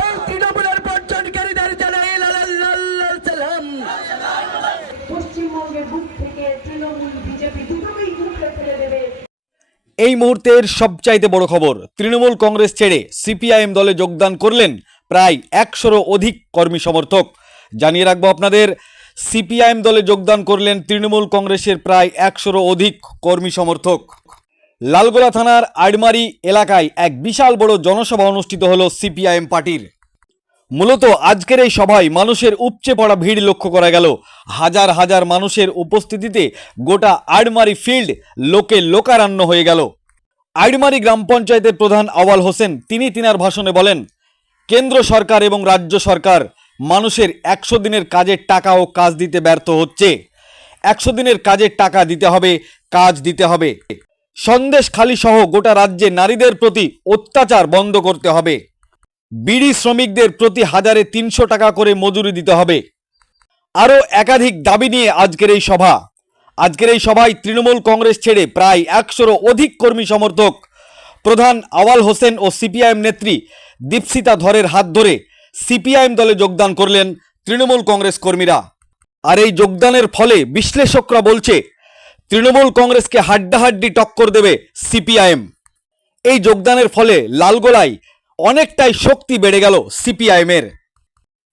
এই তৃণমূলের বর্জনকারীদের জানাই সালাম। পশ্চিমবঙ্গের বুক থেকে তৃণমূল বিজেপি দুটোকেই উপড়ে ফেলে দেবে। এই মুহূর্তের সবচাইতে বড় খবর, তৃণমূল কংগ্রেস ছেড়ে সিপিআইএম দলে যোগদান করলেন প্রায় 100-রও অধিক কর্মী সমর্থক। জানিয়ে রাখবো আপনাদের, সিপিআইএম দলে যোগদান করলেন তৃণমূল কংগ্রেসের প্রায় 100-রও অধিক কর্মী সমর্থক। লালগোলা থানার আড়মারি এলাকায় এক বিশাল বড় জনসভা অনুষ্ঠিত হলো সিপিআইএম পার্টির। মূলত আজকের এই সভায় মানুষের উপচে পড়া ভিড় লক্ষ্য করা গেল। হাজার হাজার মানুষের উপস্থিতিতে গোটা আড়মারি ফিল্ড লোকে লোকারণ্য হয়ে গেল। আড়মারি গ্রাম পঞ্চায়েতের প্রধান আওয়াল হোসেন তিনি তিনার ভাষণে বলেন, কেন্দ্র সরকার এবং রাজ্য সরকার মানুষের 100 দিনের কাজের টাকা ও কাজ দিতে ব্যর্থ হচ্ছে। 100 দিনের কাজের টাকা দিতে হবে, কাজ দিতে হবে। সন্দেশখালী সহ গোটা রাজ্যে নারীদের প্রতি অত্যাচার বন্ধ করতে হবে। বিড়ি শ্রমিকদের প্রতি 1300 টাকা করে মজুরি দিতে হবে। আরও একাধিক দাবি নিয়ে আজকের এই সভা। আজকের এই সভায় তৃণমূল কংগ্রেস ছেড়ে প্রায় 100-রও অধিক কর্মী সমর্থক প্রধান আওয়াল হোসেন ও সিপিআইএম নেত্রী দীপশিতা ধরের হাত ধরে সিপিআইএম দলে যোগদান করলেন তৃণমূল কংগ্রেস কর্মীরা। আর এই যোগদানের ফলে বিশ্লেষকরা বলছে তৃণমূল কংগ্রেসকে হাড্ডাহাড্ডি টক্কর দেবে সিপিআইএম। এই যোগদানের ফলে লালগোলায় অনেকটাই শক্তি বেড়ে গেল সিপিআইএমের।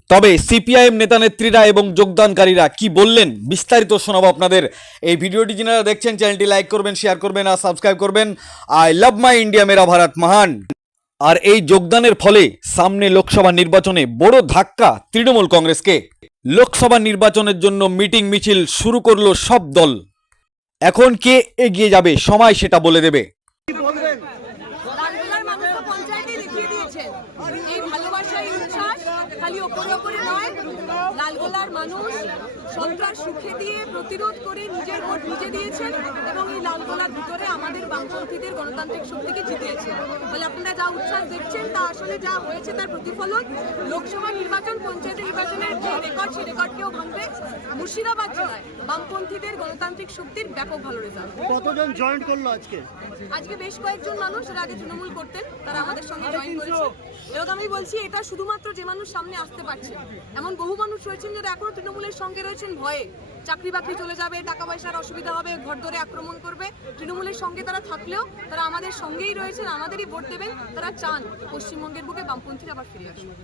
তবে সিপিআইএম নেতানেত্রীরা এবং যোগদানকারীরা কি বললেন বিস্তারিত শোনাবো আপনাদের। এই ভিডিওটি যারা দেখছেন চ্যানেলটি লাইক করবেন, শেয়ার করবেন আর সাবস্ক্রাইব করবেন। আই লাভ মাই ইন্ডিয়া, মেরা ভারত মহান। আর এই যোগদানের ফলে সামনে লোকসভা নির্বাচনে বড় ধাক্কা তৃণমূল কংগ্রেসকে। লোকসভা নির্বাচনের জন্য মিটিং মিছিল শুরু করলো সব দল। এখন কে এগিয়ে যাবে সময় সেটা বলে দেবে। লালগোলার মানুষ তো পঞ্চায়েতে দেখিয়ে দিয়েছে এই ভালোবাসা, এই উচ্ছ্বাস খালি ওপরে ওপরে নয়। লালগোলার মানুষ সন্ত্রাস সুখে দিয়ে প্রতিরোধ করে নিজের ভোট নিজে দিয়েছেন এবং এই লালগোলার ভিতরে আমাদের বামপন্থীদের গণতান্ত্রিক শক্তিকে জিতিয়েছে। ফলে আপনারা যা উচ্ছ্বাস দেখছেন তা আসলে যা হয়েছে তার প্রতিফলন। লোকসভা নির্বাচন, পঞ্চায়েত নির্বাচনের যে রেকর্ড, সেই রেকর্ডকেও ভাঙবে। মুর্শিদাবাদ জেলায় বামপন্থীদের গণতান্ত্রিক শক্তির ব্যাপক ভালো রেজাল্ট। কতজন জয়েন করলো আজকে বেশ কয়েকজন মানুষ যারা আগে তৃণমূল করতেন তারা আমাদের সঙ্গে জয়েন করেছে। এবং আমি বলছি এটা শুধুমাত্র যে মানুষ সামনে আসতে পারছে, এমন বহু মানুষ রয়েছেন যারা এখনো তৃণমূলের সঙ্গে রয়েছেন ভয়ে। চাকরি বাকরি চলে যাবে, টাকা পয়সার অসুবিধা হবে, ঘর ধরে আক্রমণ করবে। তৃণমূলের সঙ্গে তারা থাকলেও তারা আমাদের সঙ্গেই রয়েছেন, আমাদেরই ভোট দেবেন। তারা চান পশ্চিমবঙ্গের বুকে বামপন্থীরা আবার ফিরে আসুন।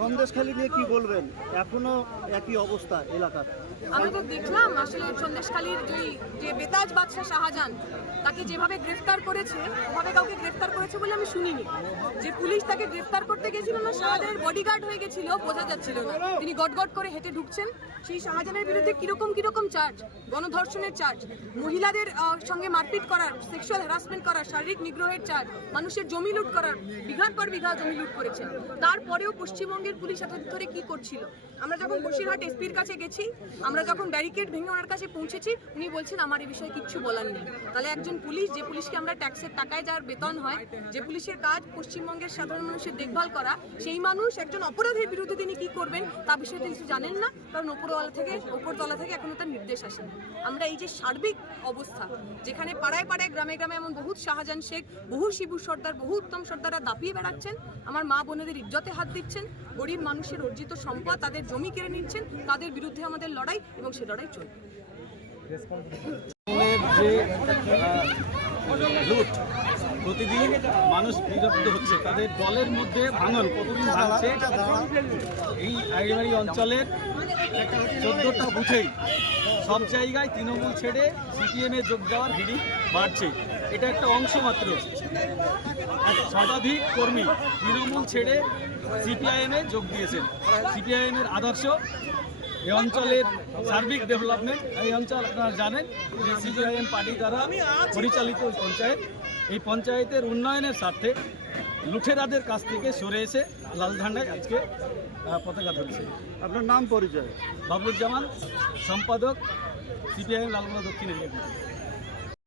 সন্দেশখালী নিয়ে কি বলবেন? এখনো একই অবস্থা এলাকার। আমি তো দেখলাম আসলে সন্দেশখালীর যে বেতাজ বাদশাহ শাহজাহান তাকে যেভাবে গ্রেফতার করেছে, ওভাবে কাউকে গ্রেফতার করেছে বলে আমি শুনিনি। যে পুলিশ তাকে গ্রেফতার করতে গেছিল না, শাহজাহানের বডিগার্ড হয়ে গেছিল, বোঝা যাচ্ছিল না। তিনি গটগট করে হেঁটে ঢুকছেন। সেই শাহজাহানের বিরুদ্ধে কিরকম চার্জ, গণধর্ষণের চার্জ, মহিলাদের সঙ্গে মারপিট করার, সেক্সুয়াল হ্যারাসমেন্ট করার, শারীরিক নিগ্রহের চার্জ, মানুষের জমি লুট করার, বিঘার পর বিঘা জমি লুট করেছেন। তারপরেও পশ্চিমবঙ্গের পুলিশ এতদিন ধরে কি করছিল? আমরা যখন বসিরহাট এসপির কাছে গেছি, আমরা যখন ব্যারিকেড ভেঙে ওনার কাছে পৌঁছেছি, উনি বলছেন আমার এই বিষয়ে কিচ্ছু বলার নেই। তাহলে একজন পুলিশ, যে পুলিশকে আমরা ট্যাক্সের টাকায় যার বেতন হয়, যে পুলিশের কাজ পশ্চিমবঙ্গের সাধারণ মানুষের দেখভাল করা, সেই মানুষ একজন অপরাধের বিরুদ্ধে তিনি কি করবেন তা বিষয়ে কিছু জানেন না, কারণ ওপরতলা থেকে এখনো তার নির্দেশ আসেনি। আমরা এই যে সার্বিক অবস্থা, যেখানে পাড়ায় পাড়ায় গ্রামে গ্রামে এমন বহু শাহজাহান শেখ, বহু শিবু সর্দার, বহু উত্তম সর্দাররা দাপিয়ে বেড়াচ্ছেন, আমার মা বোনেদের ইজ্জতে হাত দিচ্ছেন, গরিব মানুষের অর্জিত সম্পদ, তাদের জমি কেড়ে নিচ্ছেন, তাদের বিরুদ্ধে আমাদের লড়াই এবং সে লড়াই চলবে। প্রতিদিন মানুষ বিরক্ত হচ্ছে, তাদের দলের মধ্যে ভাঙন প্রতিদিন ভাঙছে। এই আড়িবাড়ি অঞ্চলের 14টা বুথেই সব জায়গায় তৃণমূল ছেড়ে সিপিএমে যোগ দেওয়ার ভিড়ি বাড়ছে। এটা একটা অংশ মাত্র। শতাধিক কর্মী তৃণমূল ছেড়ে সিপিআইএমে যোগ দিয়েছেন। সিপিআইএমের আদর্শ এই অঞ্চলের সার্বিক ডেভেলপমেন্ট। এই অঞ্চল আপনারা জানেন যে সিপিআইএম পার্টি দ্বারা পরিচালিত পঞ্চায়েত, এই পঞ্চায়েতের উন্নয়নের স্বার্থে লুঠেরাদের কাছ থেকে সরে এসে লাল ঝান্ডায় আজকে পতাকা ধরেছে। আপনার নাম পরিচয়? বাবলুজ্জামান, সম্পাদক, সিপিআইএম লালগোলা দক্ষিণ এরিয়া।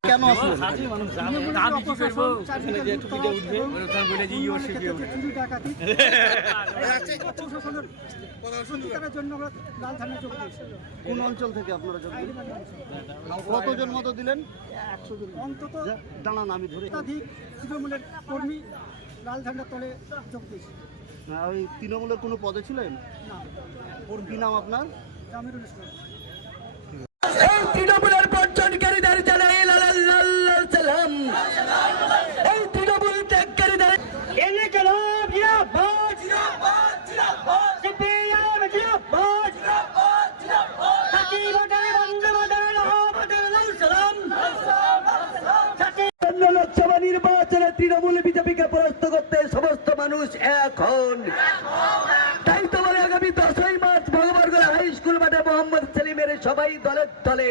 কেন আসলে কোন অঞ্চল থেকে আপনারা যোগ দিলেন? কতজন মতো দিলেন? 100 জন অন্তত। দাঁড়ান আমি ধরে। তৃণমূলের কর্মী লাল ঝান্ডার তলে যোগ দিয়েছে। ওই তৃণমূলের কোনো পদে ছিলেন? ওর কি নাম আপনার? এই তৃণমূলের বর্জনকারীদের জানাই লাল লাল লাল লাল সালাম। এই তৃণমূল ত্যাগকারীদের ইনকিলাব জিন্দাবাদ জিন্দাবাদ জিন্দাবাদ সিপিআইএম জিন্দাবাদ জিন্দাবাদ জিন্দাবাদ সাকি বদলে বন্দে বদলে বদলে লাল সালাম। লোকসভা নির্বাচনে তৃণমূল বিজেপিকে পরাস্ত করতে সমস্ত মানুষ এখন তাই তো বলে আগামী 10ই মার্চ ভগবানগোলা হাই স্কুল মাঠে মোহাম্মদ সেলিমের সবাই দলে দলে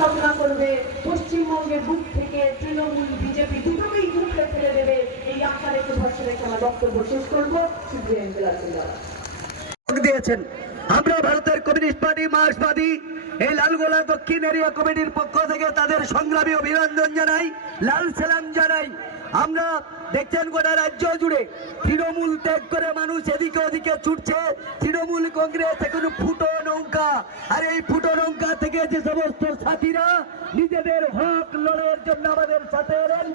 ঘোষণা করবে পশ্চিমবঙ্গের বুক থেকে তৃণমূল বিজেপি দুটোকেই উপড়ে ফেলে দেবে। এই আশা রেখে ভরসা রেখে আমার বক্তব্য শেষ করবো। সিপিআইএম জেলা দিয়েছেন। আমরা ভারতের কমিউনিস্ট পার্টি মার্ক্সবাদী এই লালগোলা দক্ষিণ এরিয়া কমিটির পক্ষ থেকে তাদের সংগ্রামী অভিনন্দন জানাই, লাল সালাম জানাই। আমরা দেখছেন গোটা রাজ্য জুড়ে তৃণমূল ত্যাগ করে মানুষ এদিকে ওদিকে ছুটছে। তৃণমূল কংগ্রেস এখন ফুটো নৌকা, আর এই ফুটো নৌকা থেকে যে সমস্ত সাথীরা নিজেদের হক লড়াইয়ের জন্য আমাদের সাথে এলেন